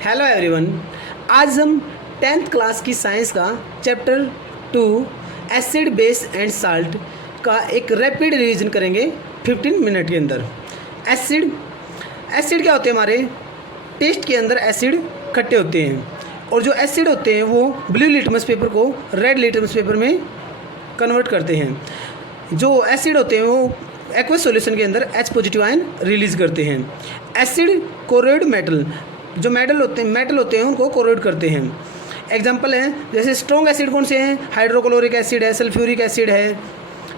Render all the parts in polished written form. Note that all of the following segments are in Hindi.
Hello everyone. आज हम 10th क्लास की साइंस का chapter 2 acid base and salt का एक रैपिड रिवीजन करेंगे 15 मिनट के अंदर। एसिड क्या होते हैं? हमारे टेस्ट के अंदर एसिड खट्टे होते हैं और जो एसिड होते हैं वो ब्लू लिटमस पेपर को रेड लिटमस पेपर में कन्वर्ट करते हैं। जो एसिड होते हैं वो एक्वस सॉल्यूशन के अंदर H पॉजिटिव आयन रिलीज़ करते हैं। एसिड कोरोइड मेटल, जो मेटल होते हैं उनको कोरोइड करते हैं। एग्जांपल है जैसे स्ट्रॉन्ग एसिड कौन से हैं? हाइड्रोक्लोरिक एसिड है, सल्फ्यूरिक एसिड है।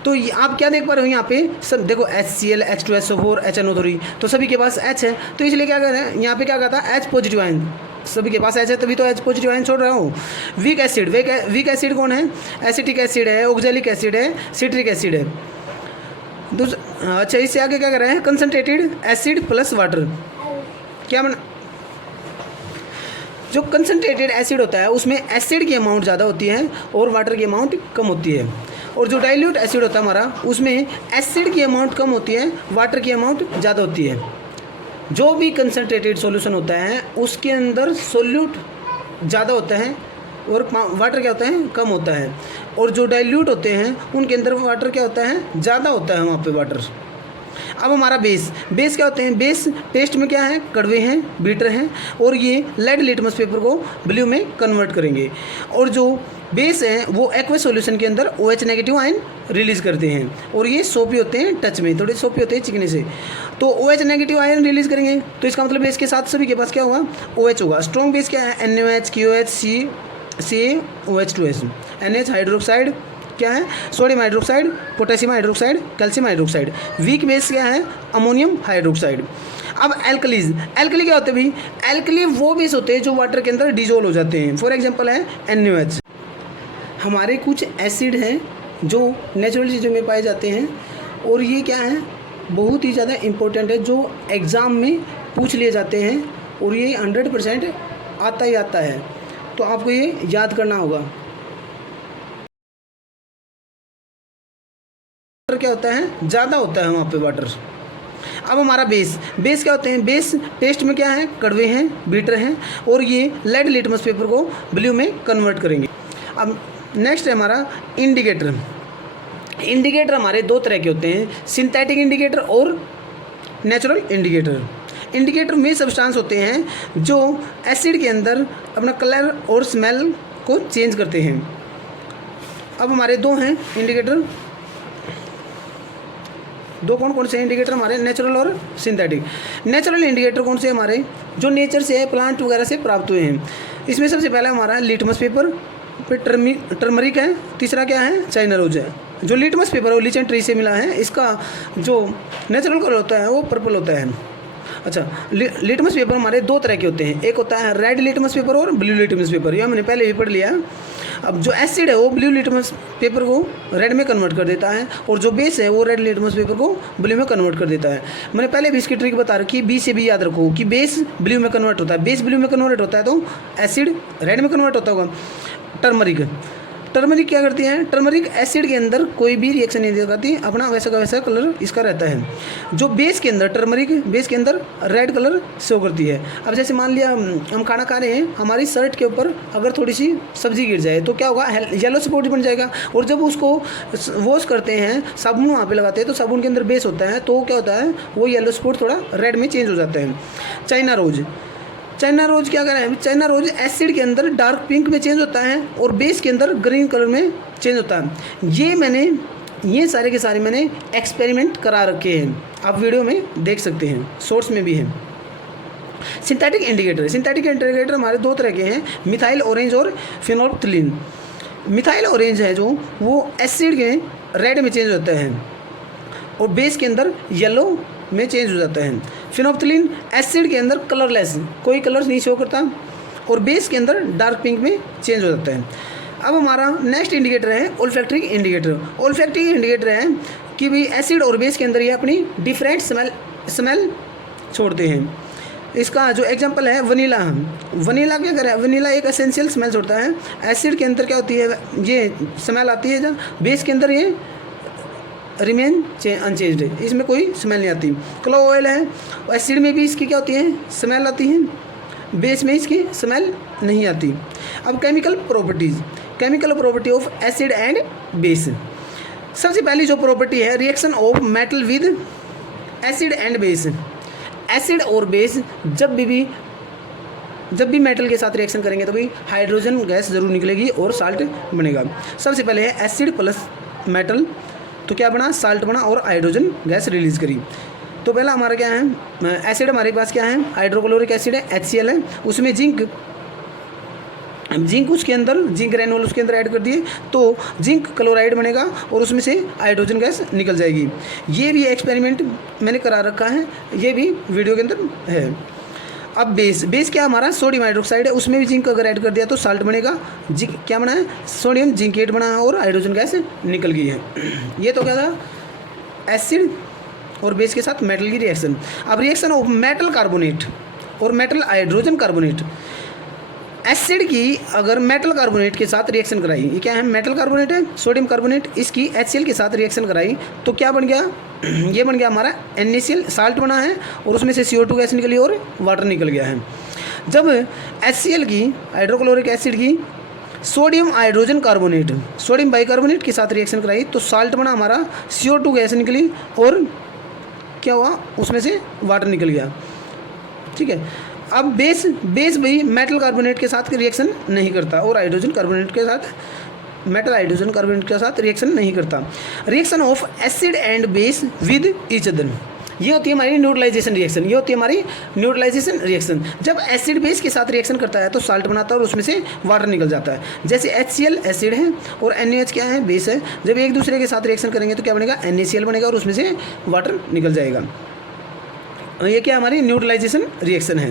तो आप क्या देख पा रहे हो यहाँ पे सब देखो HCl, H2SO4, HNO3, तो सभी के पास H है, तो इसलिए क्या कर रहे हैं यहाँ पे क्या कहता है H पॉजिटिव आयन, सभी के पास H है तभी तो H पॉजिटिव आयन छोड़ रहा हूँ। वीक एसिड कौन है? एसिटिक एसिड है, ऑक्जेलिक एसिड है, सिट्रिक एसिड है। अच्छा, इससे आगे क्या कर रहे हैं? Concentrated acid plus water. क्या बना? जो कंसनट्रेटेड एसिड होता है उसमें एसिड की अमाउंट ज़्यादा होती है और वाटर की अमाउंट कम होती है। और जो डाइल्यूट एसिड होता है हमारा, उसमें एसिड की अमाउंट कम होती है, वाटर की अमाउंट ज़्यादा होती है। जो भी कंसनट्रेटेड सॉल्यूशन होता है उसके अंदर सोल्यूट ज़्यादा होता है और वाटर क्या होता है? कम होता है। और जो डाइल्यूट होते हैं उनके अंदर वाटर क्या होता है? ज़्यादा होता है वहाँ पे वाटर। अब हमारा बेस क्या होते हैं? बेस टेस्ट में क्या है? कड़वे हैं, बीटर हैं, और ये लेड लिटमस पेपर को ब्लू में कन्वर्ट करेंगे। और जो बेस हैं वो एक्वस सॉल्यूशन के अंदर OH नेगेटिव आयन रिलीज़ करते हैं और ये सोपी होते हैं टच में, थोड़े सोपी होते हैं चिकने से, तो OH नेगेटिव आयन रिलीज़ करेंगे। तो इसका मतलब बेस के साथ सभी के पास क्या होगा? OH होगा। स्ट्रॉन्ग बेस क्या है? NaOH, KOH, CaOH2S। NH hydroxide क्या है? Sodium hydroxide, potassium hydroxide, calcium hydroxide. Weak base क्या है? Ammonium hydroxide. अब एल्कली क्या होते हैं भाई? एल्कली वो बेस होते हैं जो वाटर के अंदर डिजोल्व हो जाते हैं। फॉर एग्जांपल है NaOH। हमारे कुछ एसिड हैं जो नेचुरल चीज़ों में पाए जाते हैं और ये क्या है? बहुत ही ज़्यादा इम्पोर्टेंट है, जो एग्ज़ाम में पूछ लिए जाते हैं और ये 100% आता ही आता है, तो आपको ये याद करना होगा। क्या होता है? ज़्यादा होता है वहाँ पे वाटर। अब हमारा बेस क्या होते हैं? बेस टेस्ट में क्या है? कड़वे हैं, बीटर हैं, और ये लेड लिटमस पेपर को ब्लू में कन्वर्ट करेंगे। अब नेक्स्ट है हमारा इंडिकेटर हमारे दो तरह के होते हैं, सिंथेटिक इंडिकेटर और नेचुरल इंडिकेटर में सब्सटेंस होते हैं जो एसिड के अंदर अपना कलर और स्मेल को चेंज करते हैं। अब हमारे दो हैं इंडिकेटर, दो कौन से इंडिकेटर हमारे? नेचुरल और सिंथेटिक। नेचुरल इंडिकेटर कौन से हमारे? जो नेचर से, प्लांट वगैरह से प्राप्त हुए हैं। इसमें सबसे पहला हमारा लिटमस पेपर, फिर टर्मरिक है, तीसरा क्या है? चाइना रोज है। जो लिटमस पेपर है वो लीचेन ट्री से मिला है, इसका जो नेचुरल कलर होता है वो पर्पल होता है। अच्छा, लिटमस पेपर हमारे दो तरह के होते हैं, एक होता है रेड लिटमस पेपर और ब्लू लिटमस पेपर, यह हमने पहले भी पढ़ लिया। अब जो एसिड है वो ब्लू लिटमस पेपर को रेड में कन्वर्ट कर देता है और जो बेस है वो रेड लिटमस पेपर को ब्लू में कन्वर्ट कर देता है। मैंने पहले भी इसकी ट्रिक बता रखी, बी से भी याद रखो कि बेस ब्लू में कन्वर्ट होता है। बेस ब्लू में कन्वर्ट होता है तो एसिड रेड में कन्वर्ट होता होगा। टर्मरिक क्या करती है? टर्मरिक एसिड के अंदर कोई भी रिएक्शन नहीं दिखाती, अपना वैसा का वैसा कलर इसका रहता है। जो बेस के अंदर बेस के अंदर रेड कलर शो करती है। अब जैसे मान लिया हम खाना खा रहे हैं, हमारी शर्ट के ऊपर अगर थोड़ी सी सब्जी गिर जाए तो क्या होगा? येलो स्पॉट बन जाएगा। और जब उसको वॉश करते हैं, साबुन वहाँ पे लगाते हैं, तो साबुन के अंदर बेस होता है, तो क्या होता है? वो येलो स्पॉट थोड़ा रेड में चेंज हो जाता है। चाइना रोज क्या कर रहे हैं? चाइना रोज एसिड के अंदर डार्क पिंक में चेंज होता है और बेस के अंदर ग्रीन कलर में चेंज होता है। ये सारे के सारे मैंने एक्सपेरिमेंट करा रखे हैं, आप वीडियो में देख सकते हैं, सोर्स में भी है। सिंथेटिक इंडिकेटर हमारे दो तरह के हैं, मिथाइल ऑरेंज और फिनोल्फ्थलीन। मिथाइल ऑरेंज है जो वो एसिड के रेड में चेंज होता है और बेस के अंदर येलो में चेंज हो जाता है। फिनोल्फ्थलीन एसिड के अंदर कलरलेस, कोई कलर नहीं शो करता, और बेस के अंदर डार्क पिंक में चेंज हो जाता है। अब हमारा नेक्स्ट इंडिकेटर है ओल्फैक्टिक इंडिकेटर है कि भाई एसिड और बेस के अंदर ये अपनी डिफरेंट स्मेल छोड़ते हैं। इसका जो एग्जांपल है वनीला क्या करे? वनीला एक एसेंशियल स्मेल छोड़ता है। एसिड के अंदर क्या होती है? ये स्मेल आती है, जब बेस के अंदर ये रिमेन अनचेंज्ड है, इसमें कोई स्मेल नहीं आती। क्लोव ऑयल है, एसिड में भी इसकी क्या होती है? स्मेल आती है। बेस में इसकी स्मेल नहीं आती। अब chemical property of acid and base. सबसे पहली जो प्रॉपर्टी है reaction of metal with acid and base. Acid और बेस जब भी मेटल के साथ रिएक्शन करेंगे तो भी हाइड्रोजन गैस जरूर निकलेगी और साल्ट बनेगा। सबसे पहले है एसिड प्लस मेटल, तो क्या बना, साल्ट बना और हाइड्रोजन गैस रिलीज करी। तो पहला हमारा क्या है, एसिड हमारे पास क्या है, हाइड्रोक्लोरिक एसिड है, HCl है, उसमें जिंक उसके अंदर जिंक ग्रेनुल उसके अंदर ऐड कर दिए तो जिंक क्लोराइड बनेगा और उसमें से हाइड्रोजन गैस निकल जाएगी। ये भी एक्सपेरिमेंट मैंने करा रखा है, ये भी वीडियो के अंदर है। अब बेस क्या हमारा सोडियम हाइड्रोक्साइड है, उसमें भी जिंक अगर ऐड कर दिया तो साल्ट बनेगा। जिंक क्या बना है, सोडियम जिंकेट बना है और हाइड्रोजन गैस निकल गई है। ये तो क्या था, एसिड और बेस के साथ मेटल की रिएक्शन। अब रिएक्शन ऑफ मेटल कार्बोनेट और मेटल हाइड्रोजन कार्बोनेट। एसिड की अगर मेटल कार्बोनेट के साथ रिएक्शन कराई, ये क्या है, मेटल कार्बोनेट है, सोडियम कार्बोनेट, इसकी HCl के साथ रिएक्शन कराई तो क्या बन गया, ये बन गया हमारा NaCl, साल्ट बना है और उसमें से CO2 गैस निकली और वाटर निकल गया है। जब HCl की, हाइड्रोक्लोरिक एसिड की sodium hydrogen carbonate, sodium bicarbonate के साथ रिएक्शन कराई तो साल्ट बना हमारा, CO2 गैस निकली और क्या हुआ, उसमें से वाटर निकल गया। ठीक है। अब बेस भी मेटल कार्बोनेट के साथ रिएक्शन नहीं करता और हाइड्रोजन कार्बोनेट के साथ, मेटल हाइड्रोजन कार्बोनेट के साथ रिएक्शन नहीं करता। Reaction of acid and base with each other, ये होती है हमारी न्यूट्रलाइजेशन रिएक्शन। ये होती है हमारी न्यूट्रलाइजेशन रिएक्शन। जब एसिड बेस के साथ रिएक्शन करता है तो साल्ट बनाता है और उसमें से वाटर निकल जाता है। जैसे HCl एसिड है और NaOH क्या है, बेस है। जब एक दूसरे के साथ रिएक्शन करेंगे तो क्या बनेगा, NaCl बनेगा और उसमें से वाटर निकल जाएगा। ये क्या हमारी न्यूट्रलाइजेशन रिएक्शन है।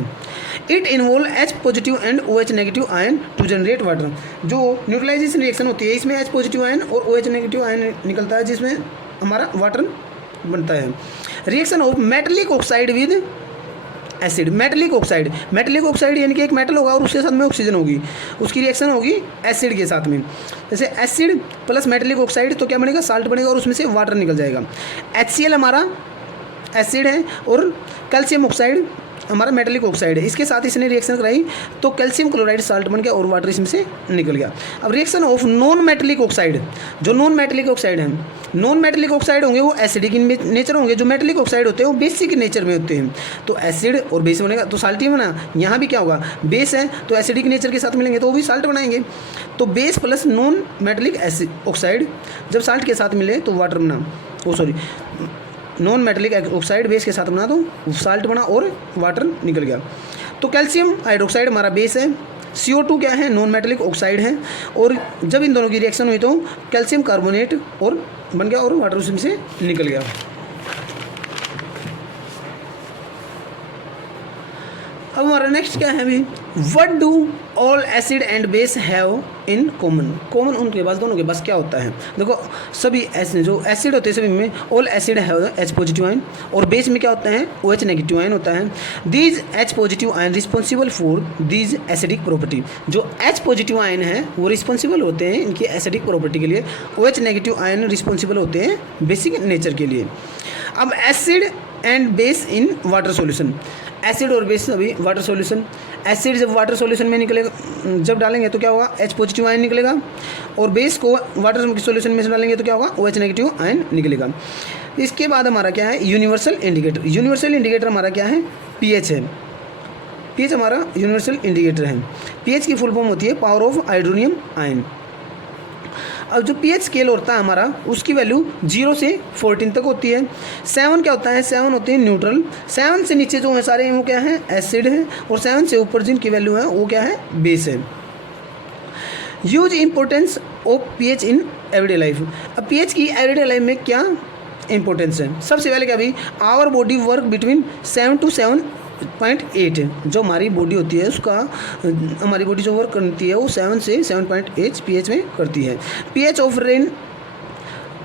It involve H positive and OH negative ion to generate water. जो न्यूट्रलाइजेशन रिएक्शन होती है इसमें H पॉजिटिव आयन और OH नेगेटिव आयन निकलता है जिसमें हमारा वाटर बनता है। Reaction of metallic oxide with acid. Metallic oxide यानी कि एक मेटल होगा और उसके साथ में ऑक्सीजन होगी, उसकी रिएक्शन होगी एसिड के साथ में। जैसे एसिड प्लस मेटलिक ऑक्साइड तो क्या बनेगा, साल्ट बनेगा और उसमें से वाटर निकल जाएगा। HCl हमारा एसिड है और कैल्शियम ऑक्साइड हमारा मेटलिक ऑक्साइड है, इसके साथ इसने रिएक्शन कराई तो कैल्शियम क्लोराइड साल्ट बन गया और वाटर इसमें से निकल गया। अब reaction of non metallic oxide. जो नॉन मेटलिक ऑक्साइड हैं, नॉन मेटलिक ऑक्साइड होंगे वो एसिडिक इन नेचर होंगे, जो मेटलिक ऑक्साइड होते हैं वो बेसिक नेचर में होते हैं। तो एसिड और बेस बनेगा तो साल्ट ही बना। यहाँ भी क्या होगा, बेस है तो एसिडिक नेचर के साथ मिलेंगे तो वो भी साल्ट बनाएंगे। तो base plus non metallic oxide जब साल्ट के साथ मिले तो वाटर बना, नॉन मेटलिक ऑक्साइड बेस के साथ बना तो साल्ट बना और वाटर निकल गया। तो कैल्शियम हाइड्रोक्साइड हमारा बेस है, CO2 क्या है, नॉन मेटलिक ऑक्साइड है और जब इन दोनों की रिएक्शन हुई तो कैल्शियम कार्बोनेट और बन गया और वाटर उसमें से निकल गया। अब हमारा नेक्स्ट क्या है अभी, what do all acid and base have in common उनके पास, दोनों के पास क्या होता है। देखो सभी जो एसिड होते हैं सभी में all acid have H positive ion और बेस में क्या होता है, OH नेगेटिव आयन होता है। These H positive ion responsible for these acidic property. जो H पॉजिटिव आयन है वो रिस्पॉन्सिबल होते हैं इनकी एसिडिक प्रॉपर्टी के लिए, OH नेगेटिव आयन रिस्पॉन्सिबल होते हैं बेसिक नेचर के लिए। अब acid and base in water solution. Acid और बेस अभी वाटर सॉल्यूशन। एसिड जब वाटर सॉल्यूशन में निकलेगा, जब डालेंगे तो क्या होगा, H पॉजिटिव आयन निकलेगा और बेस को वाटर सॉल्यूशन में से डालेंगे तो क्या होगा, OH नेगेटिव आयन निकलेगा। इसके बाद हमारा क्या है, यूनिवर्सल इंडिकेटर। यूनिवर्सल इंडिकेटर हमारा क्या है, pH है। pH हमारा यूनिवर्सल इंडिकेटर है। pH की फुल फॉर्म होती है पावर ऑफ हाइड्रोनियम आयन। अब जो pH स्केल होता है हमारा उसकी वैल्यू 0 से 14 तक होती है। 7 क्या होता है, 7 होते हैं न्यूट्रल। 7 से नीचे जो है सारे वो क्या है, एसिड है और 7 से ऊपर जिनकी वैल्यू है वो क्या है, बेस है। Huge importance of pH in everyday life. अब pH की एवरीडे लाइफ में क्या इंपॉर्टेंस है, सबसे पहले क्या भाई, our body work between 7 to 7.8। जो हमारी बॉडी होती है उसका, हमारी बॉडी जो वर्क करती है वो 7 से 7.8 pH में करती है। pH ऑफ रेन,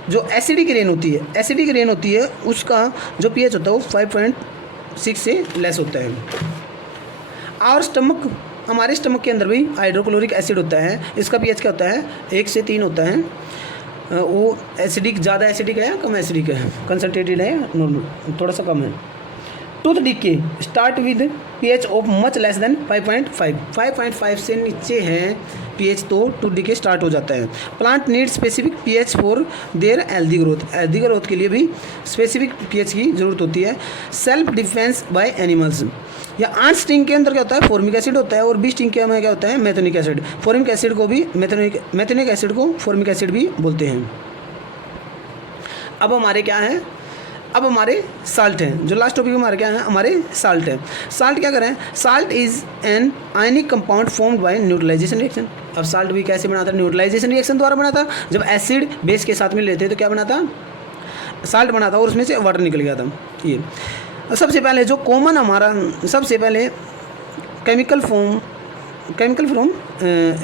जो एसिडिक रेन होती है उसका जो pH होता है वो 5.6 से लेस होता है। और स्टमक, हमारे स्टमक के अंदर भी हाइड्रोक्लोरिक एसिड होता है, इसका pH क्या होता है, 1 से 3 होता है। वो एसिडिक, ज़्यादा एसिडिक है या कम एसिडिक है, कंसनट्रेटेड है, नॉर्मल थोड़ा सा कम है। Tooth decay start with pH of much less than 5.5। 5.5 से नीचे है pH तो टूथ डिके स्टार्ट हो जाता है। Plant need specific pH for their healthy growth. Healthy growth के लिए भी स्पेसिफिक pH की ज़रूरत होती है। सेल्फ डिफेंस बाय एनिमल्स, या आंट स्टिंग के अंदर क्या होता है, फॉर्मिक एसिड होता है, और बी स्टिंग के में क्या होता है, मेथोनिक एसिड। फॉर्मिक एसिड को भी मेथोनिक एसिड को फॉर्मिक एसिड भी बोलते हैं। अब हमारे क्या है, अब हमारे साल्ट है। जो लास्ट टॉपिक हमारे क्या है, हमारे साल्ट है। साल्ट क्या करें, salt is an ionic compound formed by neutralisation reaction. अब साल्ट भी कैसे बनाता है, न्यूट्रलाइजेशन रिएक्शन द्वारा बनाता। जब एसिड बेस के साथ में लेते हैं तो क्या बनाता, साल्ट बनाता, और उसमें से वाटर निकल गया था। ये सबसे पहले जो कॉमन हमारा, सबसे पहले केमिकल फ्रॉम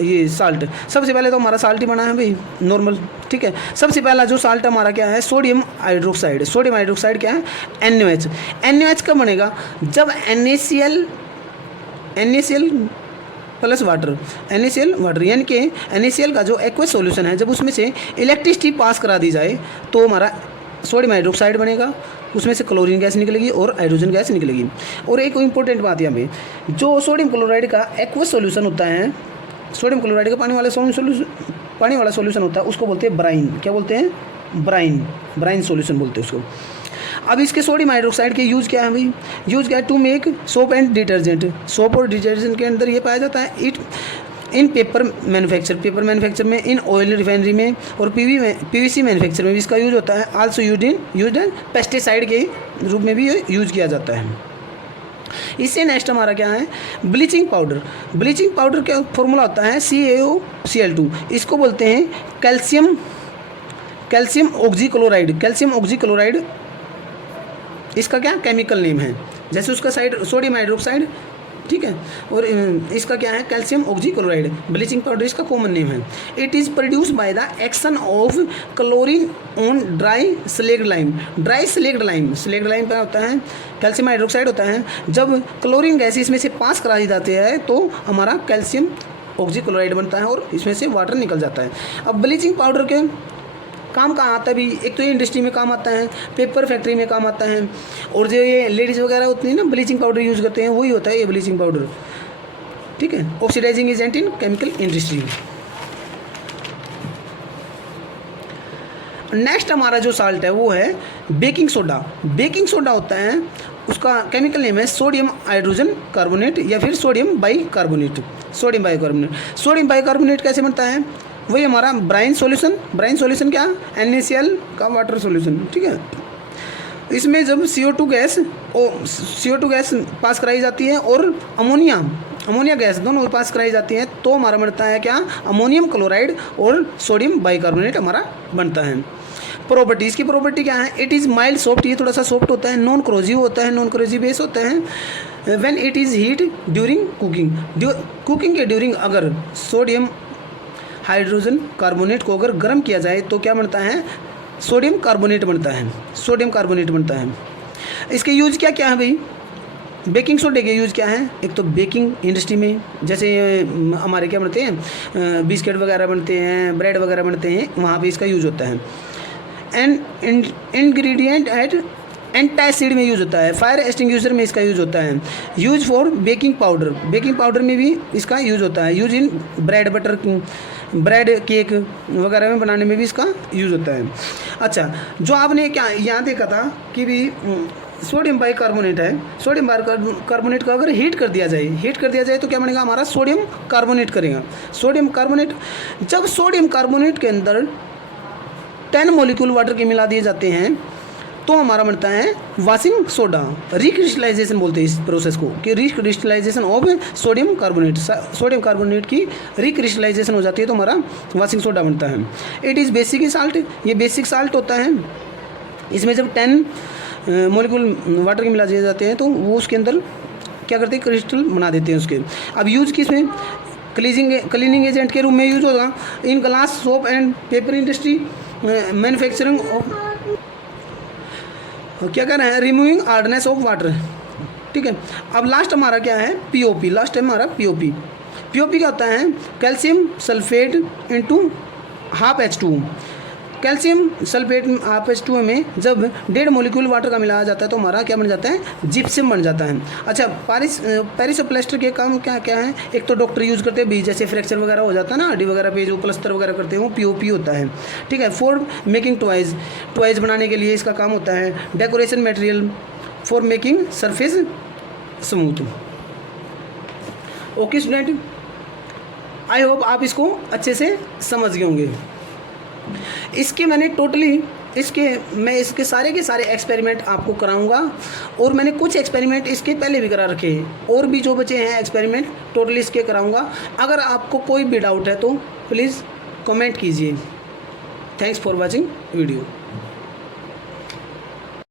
ये साल्ट, सबसे पहले तो हमारा साल्ट ही बना है भाई, नॉर्मल, ठीक है। सबसे पहला जो साल्ट हमारा क्या है, सोडियम हाइड्रोक्साइड। सोडियम हाइड्रोक्साइड क्या है, NaOH। NaOH कब बनेगा, जब NaCl plus water, NaCl water, यानी कि NaCl का जो एक्वस सॉल्यूशन है, जब उसमें से इलेक्ट्रिसिटी पास करा दी जाए तो हमारा सोडियम हाइड्रोक्साइड बनेगा। उसमें से क्लोरीन गैस निकलेगी और हाइड्रोजन गैस निकलेगी। और एक इंपॉर्टेंट बात यहाँ पे, जो सोडियम क्लोराइड का एक्वस सॉल्यूशन होता है, सोडियम क्लोराइड का पानी वाला सॉल्यूशन होता है, उसको बोलते हैं ब्राइन। क्या बोलते हैं, ब्राइन सॉल्यूशन बोलते हैं उसको। अब इसके सोडियम हाइड्रोक्साइड के यूज़ क्या है भाई, यूज़ क्या है, to make soap and detergent. Soap और डिटर्जेंट के अंदर ये पाया जाता है। इट इन पेपर मैन्युफैक्चर में, इन ऑयल रिफाइनरी में, और PVC मैन्युफैक्चर में भी इसका यूज होता है। आल्सो यूज इन पेस्टिसाइड के रूप में भी यूज किया जाता है। इससे नेक्स्ट हमारा क्या है, ब्लीचिंग पाउडर। ब्लीचिंग पाउडर का फॉर्मूला होता है CaOCl2। इसको बोलते हैं कैल्शियम ऑक्सीक्लोराइड। इसका क्या केमिकल नेम है, जैसे उसका साइड सोडियम हाइड्रोक्साइड, ठीक है, और इसका क्या है, कैल्शियम ऑक्सीक्लोराइड। ब्लीचिंग पाउडर इसका कॉमन नेम है। It is produce by the action of chlorine on dry slaked lime. Slaked lime क्या होता है, कैल्शियम हाइड्रोक्साइड होता है। जब क्लोरीन गैस इसमें से पास कराई जाती है तो हमारा कैल्शियम ऑक्सीक्लोराइड बनता है और इसमें से वाटर निकल जाता है। अब ब्लीचिंग पाउडर के काम कहाँ आता है भी, एक तो ये इंडस्ट्री में काम आता है, पेपर फैक्ट्री में काम आता है, और जो ये लेडीज़ वगैरह होती है ना ब्लीचिंग पाउडर यूज़ करते हैं, वही होता है ये ब्लीचिंग पाउडर, ठीक है। Oxidising agent in chemical industry. Next हमारा जो साल्ट है वो है बेकिंग सोडा। बेकिंग सोडा होता है, उसका केमिकल नेम है सोडियम हाइड्रोजन कार्बोनेट या फिर सोडियम बाइकार्बोनेट। सोडियम बाइकार्बोनेट कैसे बनता है, वही हमारा ब्राइन सॉल्यूशन क्या, NaCl का वाटर सॉल्यूशन, ठीक है। इसमें जब CO2 गैस पास कराई जाती है और अमोनिया गैस दोनों पास कराई जाती है तो हमारा बनता है क्या, अमोनियम क्लोराइड और सोडियम बाइकार्बोनेट हमारा बनता है। प्रॉपर्टी, इसकी प्रॉपर्टी क्या है, इट इज़ माइल्ड सॉफ्ट, ये थोड़ा सा सॉफ्ट होता है, नॉन क्रोजिव होता है, नॉन क्रोजिव बेस होता है। When it is heat during cooking के ड्यूरिंग अगर सोडियम हाइड्रोजन कार्बोनेट को अगर गर्म किया जाए तो क्या बनता है, सोडियम कार्बोनेट बनता है। इसके यूज़ क्या क्या है भाई, बेकिंग सोडे के यूज़ क्या है, एक तो बेकिंग इंडस्ट्री में, जैसे हमारे क्या बनते हैं, बिस्किट वगैरह बनते हैं, ब्रेड वगैरह बनते हैं, वहाँ पे इसका यूज़ होता है। एंड इंग्रेडिएंट एट एंटासिड में यूज़ होता है। फायर एक्सटिंग्विशर में इसका यूज़ होता है। यूज फॉर बेकिंग पाउडर में भी इसका यूज़ होता है। यूज इन ब्रेड केक वगैरह में बनाने में भी इसका यूज़ होता है। अच्छा, जो आपने क्या यहाँ देखा था कि भी सोडियम बाइकार्बोनेट है, सोडियम बाइकार्बोनेट को अगर हीट कर दिया जाए तो क्या बनेगा, हमारा सोडियम कार्बोनेट करेगा। जब सोडियम कार्बोनेट के अंदर 10 मॉलिक्यूल वाटर के मिला दिए जाते हैं तो हमारा बनता है वाशिंग सोडा। रिक्रिस्टलाइजेशन बोलते हैं इस प्रोसेस को, कि रिक्रिस्टलाइजेशन ऑफ सोडियम कार्बोनेट की रिक्रिस्टलाइजेशन हो जाती है तो हमारा वाशिंग सोडा बनता है। इट इज़ बेसिक साल्ट, ये बेसिक साल्ट होता है। इसमें जब 10 मॉलिक्यूल वाटर के मिला दिए जाते हैं तो वो उसके अंदर क्या करते हैं, क्रिस्टल बना देते हैं उसके। अब यूज़ किसमें, क्लीनिंग एजेंट के रूप में यूज होगा in glass, soap and paper industry, manufacturing of, क्या कर रहे हैं, रिमूविंग हार्डनेस ऑफ वाटर, ठीक है। अब लास्ट हमारा क्या है, POP। लास्ट है हमारा POP क्या होता है, calcium sulphate into ½ H2। Calcium sulphate आप H2O में जब 1.5 मॉलिक्यूल वाटर का मिलाया जाता है तो हमारा क्या बन जाता है, जिप्सम बन जाता है। अच्छा, पेरिस प्लास्टर के काम क्या क्या है, एक तो डॉक्टर यूज़ करते हैं भी, जैसे फ्रैक्चर वगैरह हो जाता है ना हड्डी वगैरह पे जो प्लास्टर वगैरह करते हैं वो POP होता है, ठीक है। फॉर मेकिंग टॉयज़ बनाने के लिए इसका काम होता है। Decoration material for making surface smooth. Okay student, I hope आप इसको अच्छे से समझ गए होंगे। इसके मैंने मैं इसके सारे के सारे एक्सपेरिमेंट आपको कराऊंगा, और मैंने कुछ एक्सपेरिमेंट इसके पहले भी करा रखे हैं, और भी जो बचे हैं एक्सपेरिमेंट टोटली इसके कराऊंगा। अगर आपको कोई भी डाउट है तो प्लीज़ कमेंट कीजिए। Thanks for watching video.